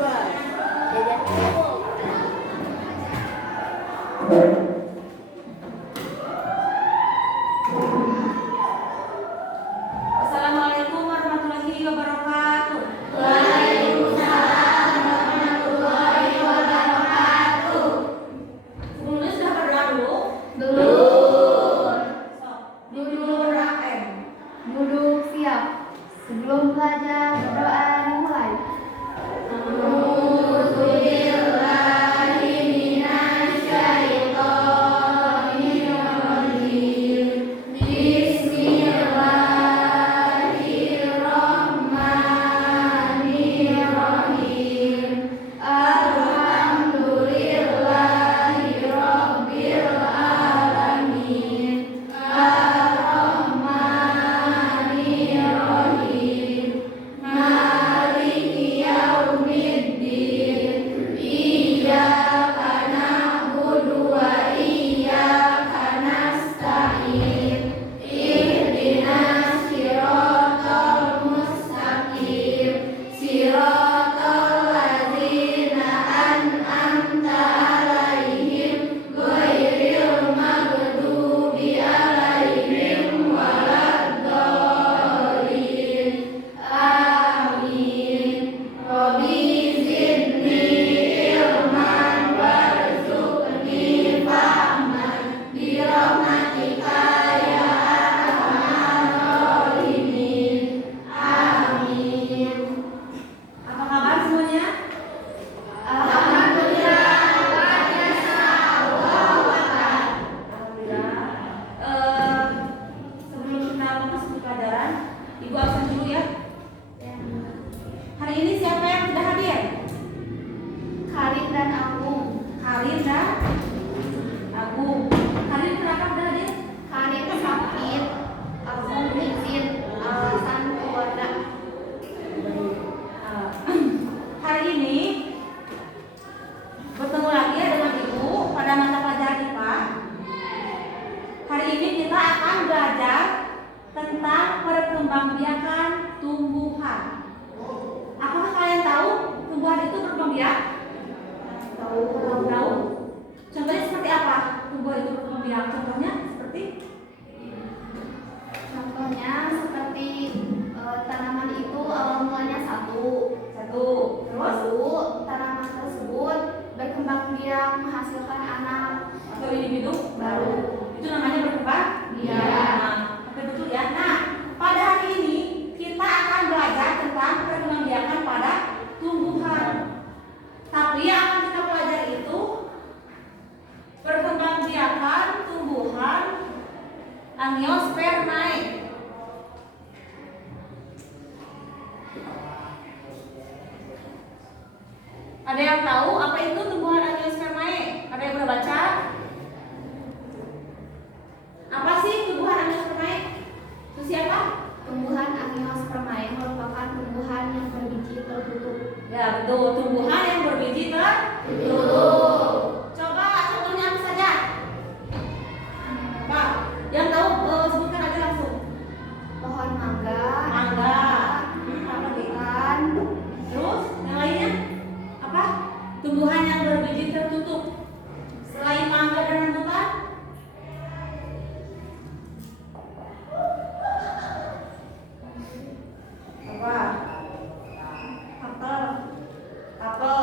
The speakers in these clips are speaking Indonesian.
Assalamualaikum warahmatullahi wabarakatuh. Waalaikumsalam warahmatullahi wabarakatuh. Sebelumnya sudah berdoa dulu? Belum. Duduk rakem. Duduk siap. Sebelum belajar berdoa dimulai. Apa kabar semuanya? Sebelum kita masuk ke pelajaran, Ibu absen dulu ya. Hari ini siapa yang tidak hadir? Karin dan Agung. Karin dan Agung. Karin kenapa tidak hadir? Karin sakit. Agung izin alasan keluarga. Hari ini bertemu lagi ya dengan Ibu pada mata pelajaran IPA. Hari ini kita akan belajar tentang perkembangbiakan tumbuhan. Apakah kalian tahu tumbuhan itu berkembang biak? Tahu. Contohnya seperti apa? Tumbuhan itu berkembang biak. Contohnya seperti Tanaman itu awal mulanya satu. terus Lalu tanaman tersebut berkembang biak menghasilkan anak atau individu baru. itu namanya berkembang biak. Nah, oke betul ya. Nah, pada hari ini kita akan belajar tentang perkembangbiakan pada tumbuhan. Tapi yang akan kita pelajari itu perkembangbiakan tumbuhan Angiospermae. Ada yang tahu apa itu tumbuhan Angiospermae? Ada yang pernah baca? Apa sih tumbuhan Angiospermae? Itu siapa? Tumbuhan Angiospermae merupakan tumbuhan yang berbiji tertutup. Ya betul, tumbuhan yang berbiji Tertutup. Coba contohnya apa saja? Apa? Yang tahu sebutkan aja langsung. Pohon mangga. Mangga. Apa lagi? Ikan. Terus yang lainnya? Apa? Tumbuhan yang berbiji tertutup. Selain mangga dan rambutan? Apa? Apel.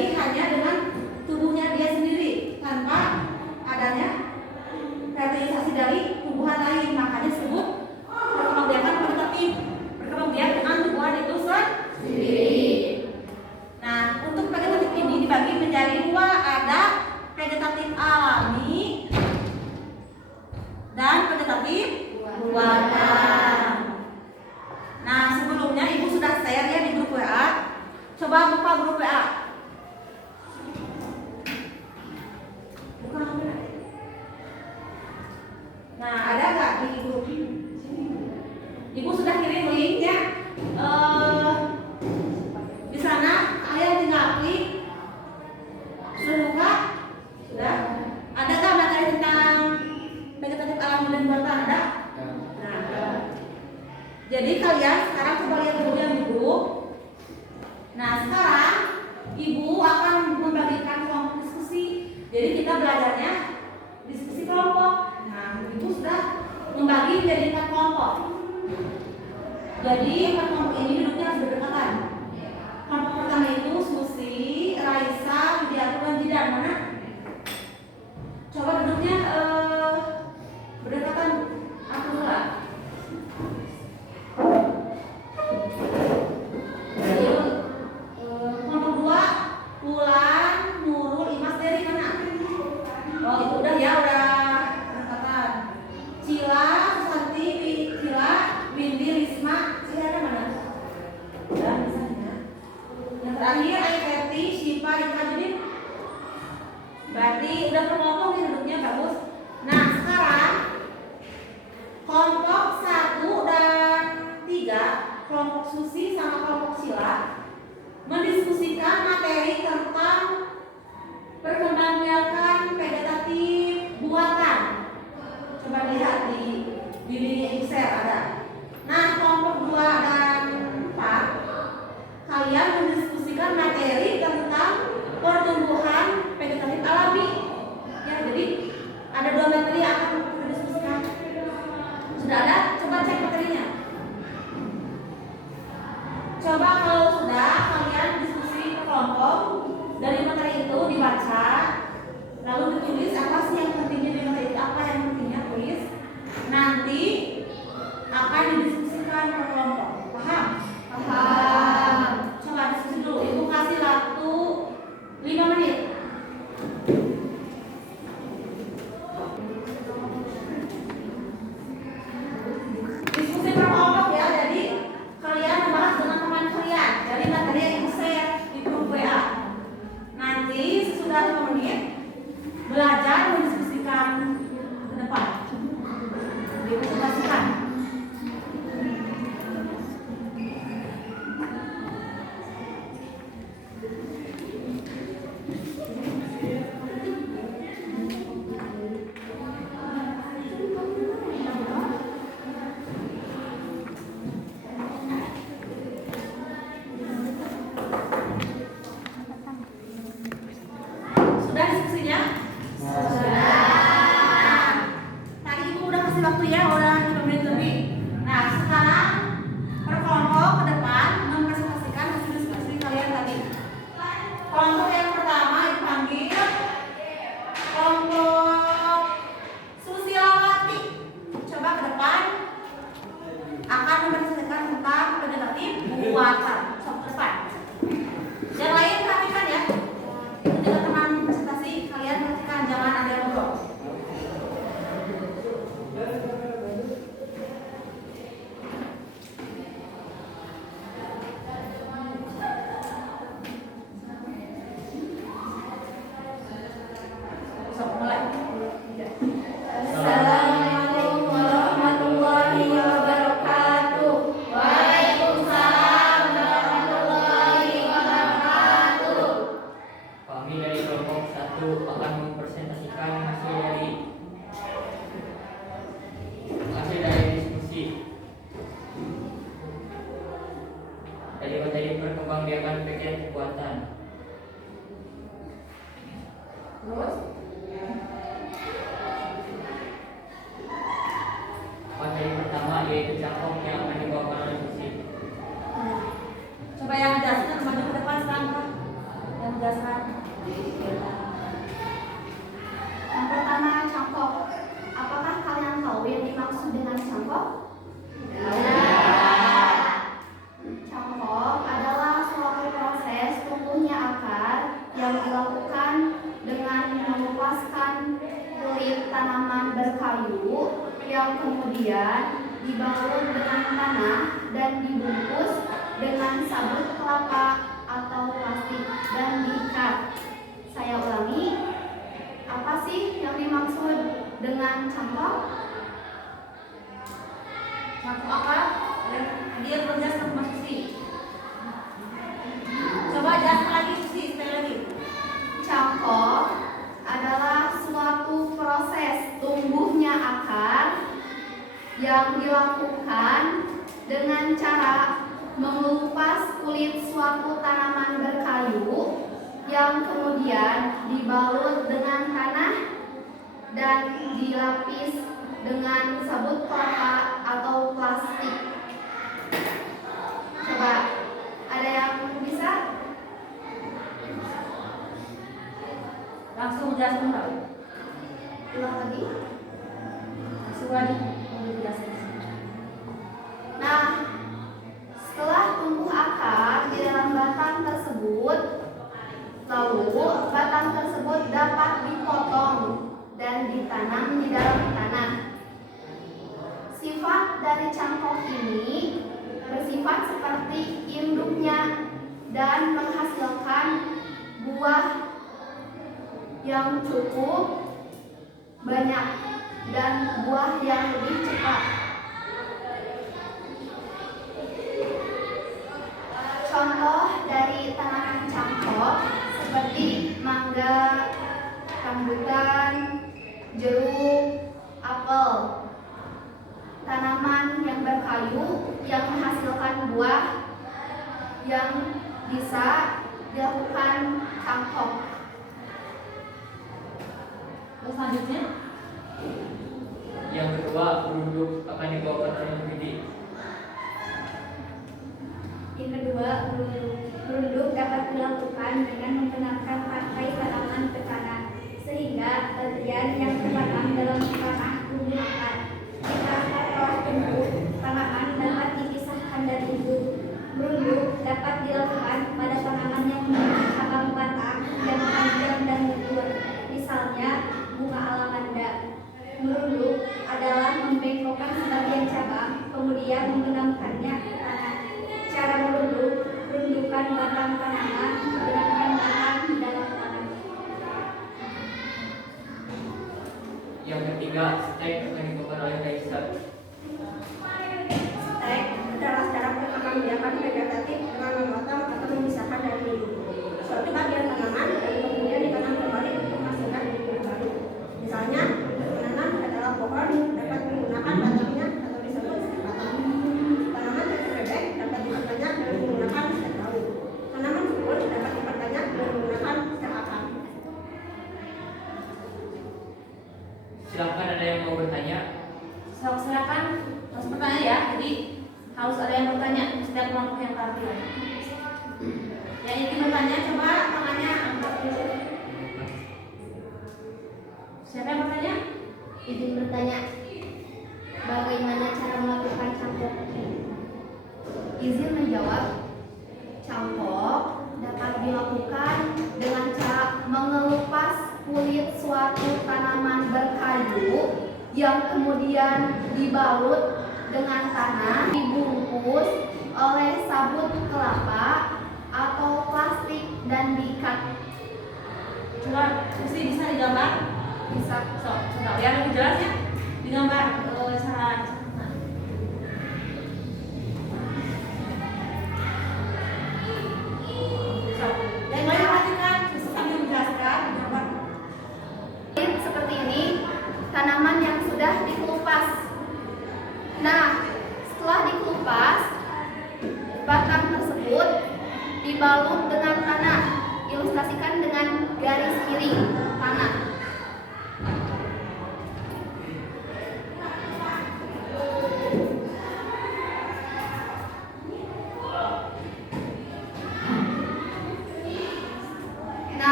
Jadi hanya dengan tubuhnya dia sendiri tanpa adanya fertilisasi dari tumbuhan lain, makanya disebut perkembangbiakan vegetatif, perkembangbiakan dengan tumbuhan itu sendiri. Nah, untuk vegetatif ini dibagi menjadi dua, ada vegetatif alami dan vegetatif buatan. Nah, sebelumnya Ibu sudah share ya di grup WA. Coba buka grup WA. Nah, ada nggak di grup? Ibu sudah kirim linknya. Di sana kalian tinggal klik. Sudah buka? Sudah. Ada nggak materi tentang vegetatif alami dan buatan? Ada? Nah, jadi kalian sekarang coba lihat dulu yang di grup. Nah, sekarang Ibu akan membagikan kelompok diskusi. Jadi kita belajarnya diskusi kelompok. Nah, Ibu sudah membagi menjadi 4 kelompok. Jadi 4 kelompok ini duduknya harus berdekatan. Kelompok pertama itu Susi, Raisa, Widianto, dan Jidan. Mana? Coba duduknya berdekatan. Aku dulu. Kelompok 2 Ulan, Nurul, Imas, dari mana? Oh, itu udah ya, udah berdekatan. Cila, Susanti, Cila, Windy, Risma, Cila ada mana? Udah misalnya. Yang terakhir Ayu Ferti, Syifa, Rika, Judin. Berarti udah per kelompok nih duduknya, bagus. Nah, sekarang kelompok 1 dan 3, kelompok Susi sama kelompok Cila mendiskusikan materi tentang perkembangbiakan vegetatif buatan. Coba lihat di link share ada. Nah, kelompok 2 dan 4 kalian mendiskusikan materi tentang pertumbuhan vegetatif alami. Ya, jadi ada 2 materi yang akan kita diskusikan. Sudah ada? Coba cek materinya. Coba kalau sudah, kalian diskusi per kelompok. Dari materi itu dibaca, lalu ditulis apa sih yang pentingnya di materi itu, apa yang pentingnya tulis. Nanti akan didiskusikan per kelompok. Paham? Paham. Coba diskusi dulu. Ibu kasih waktu 5 menit. Diskusi per kelompok ya. Jadi kalian membahas dengan teman kalian dari materi yang ibu share di grup WA. Nanti sesudah 5 menit belajar mendiskusikan ke depan. Dipresentasikan. Sudah diskusinya? Sudah. Tadi Ibu udah kasih waktu ya, udah 5 menit lebih. Nah, sekarang per kelompok ke depan mempresentasikan hasil diskusi kalian tadi. Kelompok yang pertama Ibu panggil kelompok Susilawati. Coba ke depan akan mempresentasikan tentang vegetatif buatan. Coba ke depan. Yang lain perhatikan ya. Itu juga teman presentasi, kalian perhatikan, jangan ada yang ngobrol. So, mulai. Assalamualaikum warahmatullahi wabarakatuh. Waalaikumsalam warahmatullahi wabarakatuh. Kami dari kelompok 1 akan mempresentasikan hasil dari diskusi dari materi perkembangbiakan vegetatif buatan. Terus, Materi pertama yaitu cangkok yang akan dibawakan oleh Susi. coba yang menjelaskan maju ke depan sekarang, Kak. Yang menjelaskan. Yang pertama, cangkok. Apakah kalian tahu yang dimaksud dengan cangkok? Cangkok adalah suatu proses tumbuhnya akar yang dilakukan dengan melepaskan kulit tanaman berkayu yang kemudian dibalut dengan tanah dan dibungkus dengan sabut kelapa atau plastik dan diikat. Saya ulangi, apa sih yang dimaksud dengan cangkok? Cangkok apa? Dia berjas sama Susi. Coba jelaskan lagi Susi, sekali lagi. Cangkok adalah suatu proses tumbuhnya akar yang dilakukan dengan cara mengelupas kulit suatu tanaman berkayu yang kemudian dibalut dengan tanah dan dilapis dengan sabut kelapa atau plastik. Coba, ada yang bisa? Langsung jelaskan Kak. Ulang lagi. Langsung lagi. Jelaskan. Nah, setelah tumbuh akar di dalam batang tersebut, lalu batang tersebut dapat dipotong dan ditanam di dalam tanah. Sifat dari cangkok ini bersifat seperti induknya dan menghasilkan buah yang cukup banyak dan buah yang lebih cepat. Contoh dari tanaman cangkok seperti mangga, rambutan, jeruk, apel. Tanaman yang berkayu yang menghasilkan buah yang bisa dilakukan cangkok. Terus selanjutnya, Yang kedua, berunduk akan dibawa ke tanam bibit. Yang kedua, berunduk dapat dilakukan dengan membenarkan pakai tanaman ke tanah sehingga bagian yang tertanam dalam tanah tumbuh akar. Jika telah tumbuh, tanaman dapat dipisahkan dari induk. Berunduk dapat dilakukan pada tanaman yang memiliki cabang batang yang panjang dan lebar, misalnya bunga alamanda. Merunduk adalah membengkokkan sebagian cabang, kemudian mengenamkannya ke tanah. Cara merunduk, rundukan batang tanaman menggunakan bahan di dalam tanah. Yang ketiga, stek akan dibawa oleh Kaisar. Stek adalah cara pengembangan vegetatif dengan memotong atau memisahkan dari induk suatu bagian tanaman dan kemudian ditanam kembali untuk menghasilkan induk baru. Misalnya, menanam adalah pohon dapat menggunakan batangnya atau disebut stek batang. Tanaman cacing bebek dapat diperbanyak dengan menggunakan stek daun. Tanaman sukun dapat diperbanyak dengan menggunakan stek akar. Silakan, ada yang mau bertanya? silakan harus bertanya ya. Jadi harus ada yang bertanya setiap kelompok yang tampil. Yang ingin bertanya coba tangannya angkat dulu. Siapa yang bertanya? Izin bertanya, bagaimana cara melakukan cangkok? Izin menjawab, cangkok dapat dilakukan dengan cara mengelupas kulit suatu tanaman berkayu yang kemudian dibalut dengan tanah, dibungkus oleh sabut kelapa atau plastik dan diikat. Coba Susi bisa digambar? Bisa. Coba yang lebih jelas ya. Digambar cara. Yang lain perhatikan, Susi sambil menjelaskan. Gambar. Seperti ini, tanaman yang sudah dikelupas. Nah, setelah dikelupas, batang tersebut dibalut dengan tanah. Ilustrasikan dengan garis miring tanah.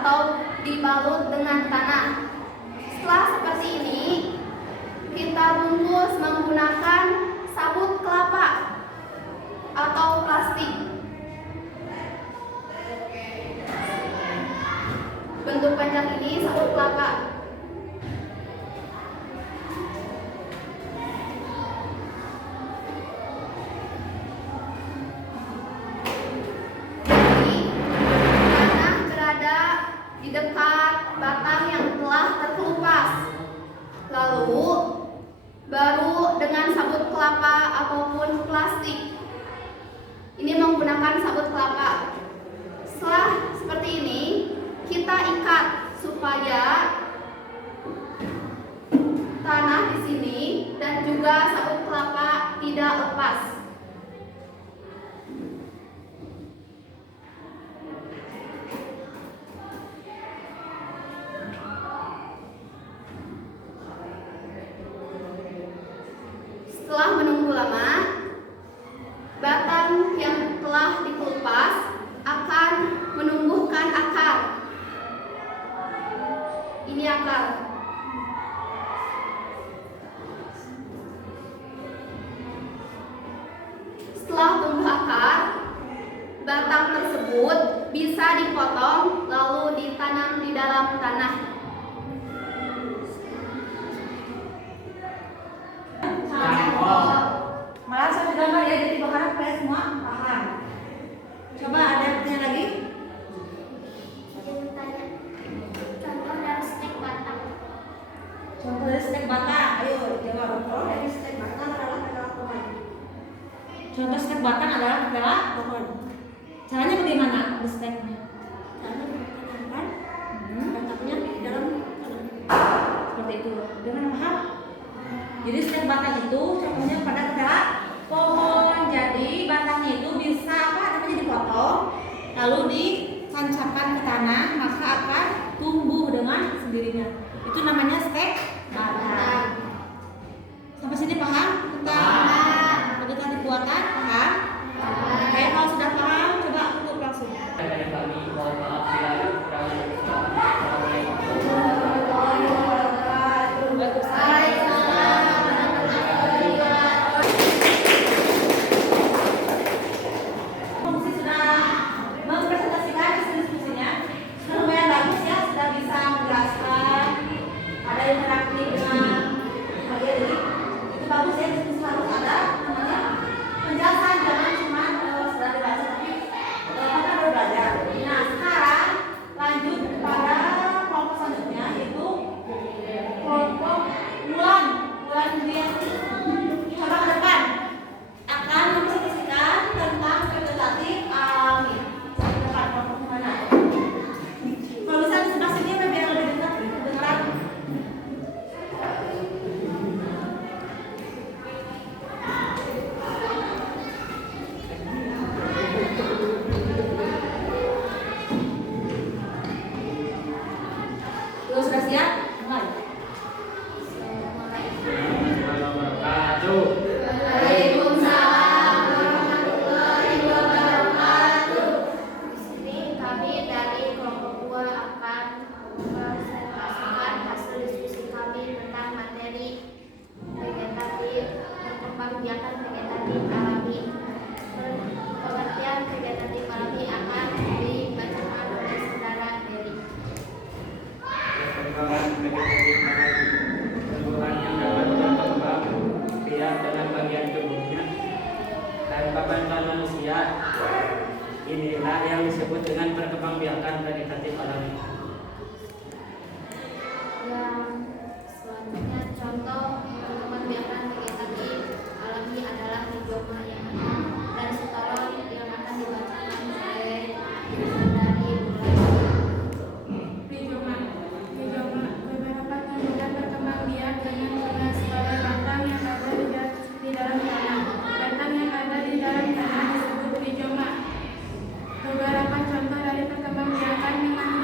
atau dibalut dengan tanah. Setelah seperti ini, kita bungkus menggunakan sabut kelapa atau plastik. Bentuk panjang ini sabut kelapa. Jadi, tanah berada di dekat batang yang telah terkelupas. Lalu, baru dengan sabut kelapa ataupun plastik. Ini menggunakan sabut kelapa. Setelah seperti ini, kita ikat supaya tanah di sini dan juga sabut kelapa tidak lepas. Setelah menunggu lama, batang yang telah dikelupas akan menumbuhkan akar. Ini akar. Setelah tumbuh akar, batang tersebut bisa dipotong lalu ditanam di dalam tanah. Malah saya gambar ya, jadi berharap kalian semua paham. Coba ada yang tanya lagi? Contoh dari stek batang. Contoh dari stek batang, ayo jawab. Contoh dari stek batang adalah ketela pohon. Contoh stek batang adalah ketela pohon. Caranya bagaimana steknya? Karena ditanamkan batangnya di dalam tanah. Seperti itu. Dengan paham? Jadi stek batang itu contohnya pada ketela pohon. Jadi batangnya itu bisa apa namanya dipotong, lalu ditancapkan ke tanah, maka akan tumbuh dengan sendirinya. Itu namanya stek batang. Sampai sini paham? Bagaimana dibuatan? Paham? Oke, kalau sudah paham, coba tutup langsung. Dari kami mohon maaf bila ada kekurangan. Assalamualaikum. Fungsi sudah mempresentasikan diskusinya, sudah lumayan bagus ya, sudah bisa menjelaskan, ada yang interaktif dengan kalian, jadi itu bagus ya, diskusi harus ada namanya penjelasan, jangan cuma sudah dibaca tapi kita baru belajar. Nah sekarang lanjut pada kelompok selanjutnya, yaitu kelompok bulan dia coba ke depan akan mempresentasikan tentang vegetatif alami. Ke depan kelompok mana? Kalau bisa di sebelah sini biar lebih dekat kedengeran. Tuh, sudah siap? Mulai. Wabarakatuh. Waalaikumsalam warahmatullahi wabarakatuh. Di sini kami dari kelompok 2 akan mempresentasikan hasil diskusi kami tentang materi vegetatif, perkembangbiakan vegetatif alami. Pengertian vegetatif alami akan dibacakan oleh saudara Dery. Perkembangan vegetatif alami. Tumbuhan yang dapat berkembang biak dengan bagian tubuhnya tanpa bantuan manusia. Inilah yang disebut dengan perkembangbiakan vegetatif alami. Yang selanjutnya contoh perkembangbiakan vegetatif alami adalah rizoma yang dan setoron yang akan dibacakan oleh dari Rizoma beberapa tumbuhan berkembang biak dengan tunas pada batang yang ada di dalam tanah. Batang yang ada di dalam tanah disebut rizoma. Beberapa contoh dari perkembangbiakan yang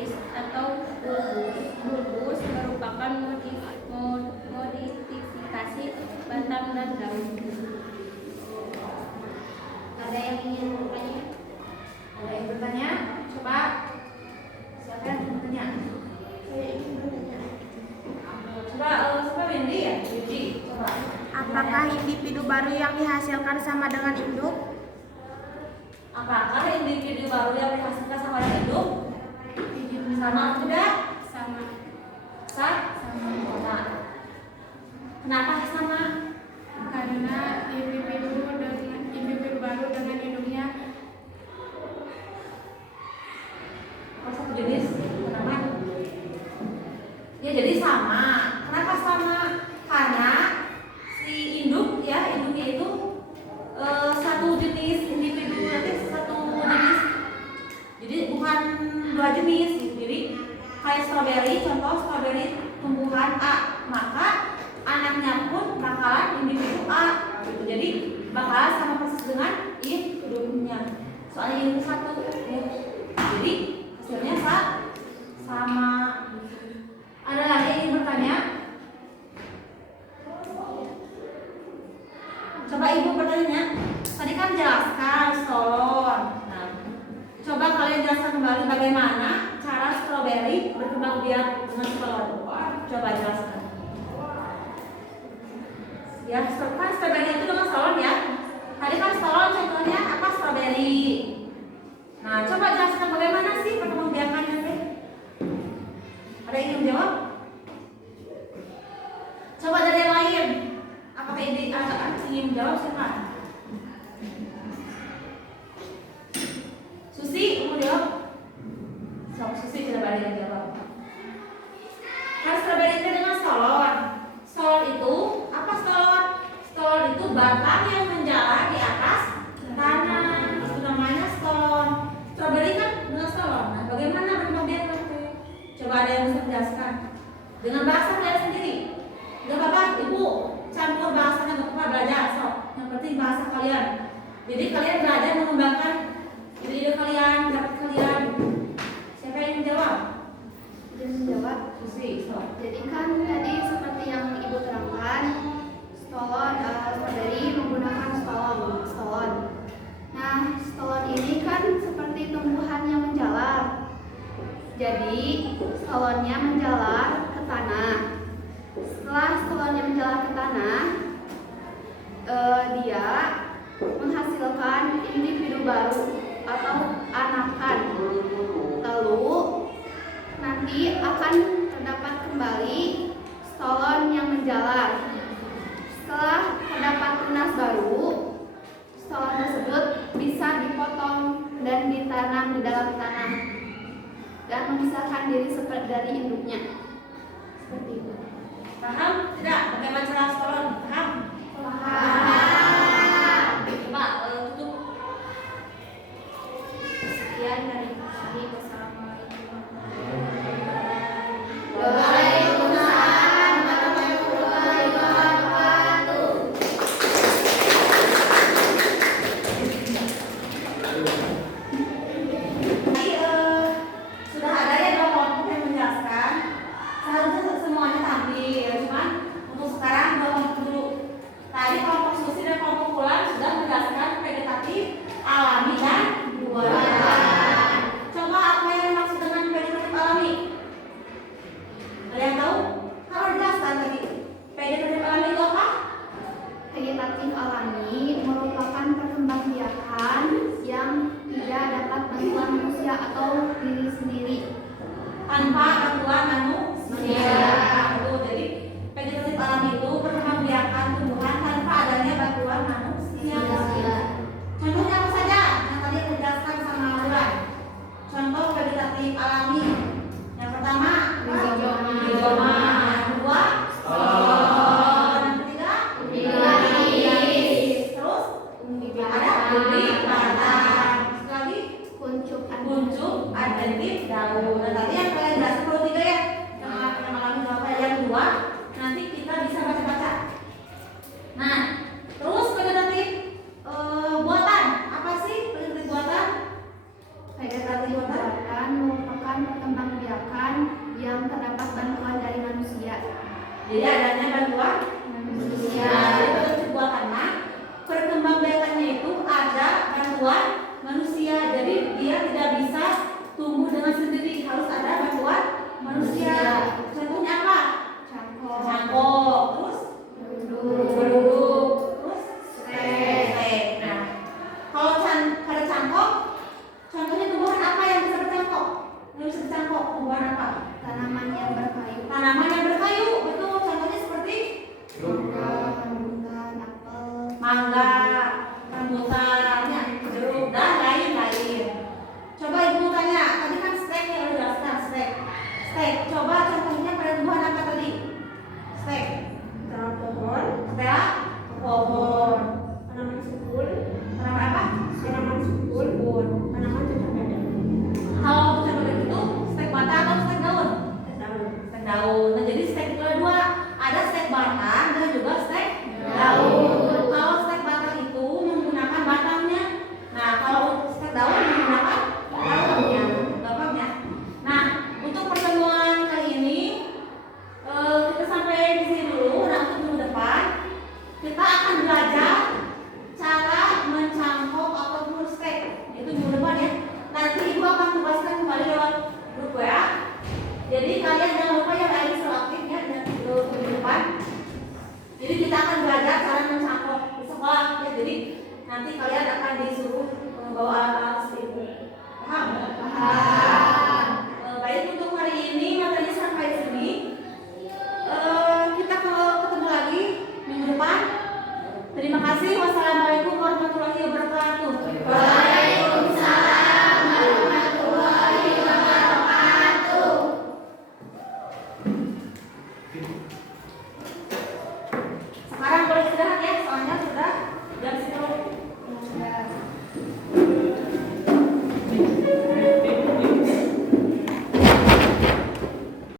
strawberries atau bulbus merupakan modifikasi batang dan daun. Ada yang ingin bertanya? Ada yang bertanya? Coba silakan bertanya. Saya ingin bertanya. Coba Windy ya, Windy. Coba. Apakah individu baru yang dihasilkan sama dengan induk? Apakah individu baru yang dihasilkan sama dengan induk? Sama atau tidak? Sama. Sama. Kenapa sama? Karena individu baru dengan induknya Satu jenis tanaman. Ya jadi sama. Kenapa sama? Karena si induknya itu satu jenis individu, nanti satu jenis. Jadi bukan dua jenis. Jadi kayak strawberry, contoh strawberry tumbuhan A, maka anaknya pun bakalan individu A. Gitu. Jadi bakalan sama persis dengan induknya. Soalnya induk satu. Jadi hasilnya sama. Ada lagi yang ingin bertanya? Coba ibu bertanya. Tadi kan jelaskan stolon. Nah, coba kalian jelaskan kembali bagaimana cara strawberry berkembang biak dengan stolon. Coba jelaskan. Ya, kan strawberry itu dengan stolon ya. Tadi kan stolon contohnya apa? Strawberry. Nah, coba jelaskan bagaimana sih perkembangbiakannya teh? Ada yang ingin jawab? Coba dari yang lain. Apakah ini ingin jawab siapa? Susi, mau jawab? Susi tidak ada yang jawab. Kan strawberry itu dengan stolon. Stolon itu apa stolon? Stolon itu batang yang menjalar di atas tanah. Itu namanya stolon. Strawberry kan dengan stolon. Nah, bagaimana berkembang? Coba ada yang bisa menjelaskan dengan bahasa kalian sendiri. Gak apa-apa, ibu campur bahasanya, gak apa-apa, belajar. Yang penting bahasa kalian. Jadi kalian belajar mengembangkan ide kalian, dapat kalian. Siapa yang menjawab? Yang menjawab. Susi. Jadi kan tadi seperti yang ibu terangkan, strawberry menggunakan stolon. Nah, stolon ini kan seperti tumbuhan yang menjalar. Jadi stolonnya menjalar ke tanah. Setelah stolonnya menjalar ke tanah, dia menghasilkan individu baru atau anakan. Lalu nanti akan terdapat kembali stolon yang menjalar. Setelah terdapat tunas baru, stolon tersebut bisa dipotong dan ditanam di dalam tanah dan memisahkan diri seperti dari induknya. Seperti itu. Paham tidak? Bagaimana cara stolon? Paham? Paham. Coba tutup. Sekian dari kami. Wassalamualaikum warahmatullahi wabarakatuh. Waalaikumsalam warahmatullahi wabarakatuh. Tadi sudah ada ya dong kelompok yang menjelaskan. Seharusnya semuanya tampil, cuman untuk sekarang kelompok dulu. Tadi kelompok Susi dan kelompok Pulang sudah menjelaskan vegetatif, alami dan buatan. Coba apa yang dimaksud dengan vegetatif alami? Ada yang tahu? Kalau dijelaskan tadi, vegetatif alami itu apa? Vegetatif alami merupakan perkembangbiakan yang tidak dapat bantuan manusia atau diri sendiri. Tanpa bantuan manusia. Betul. Jadi vegetatif alami itu perkembangbiakan tumbuhan tanpa adanya bantuan manusia. Contohnya apa saja? Yang tadi aku jelaskan sama Laura. Contoh vegetatif alami. Yang pertama, rizoma. Yang kedua, yang ketiga, terus ada umbi batang. Sekali lagi, kuncup adventif daun. Nah tadi yang kalian jelaskan perlu tiga ya. Yang alami jawabannya yang dua. Nanti kita bisa baca-baca. Nah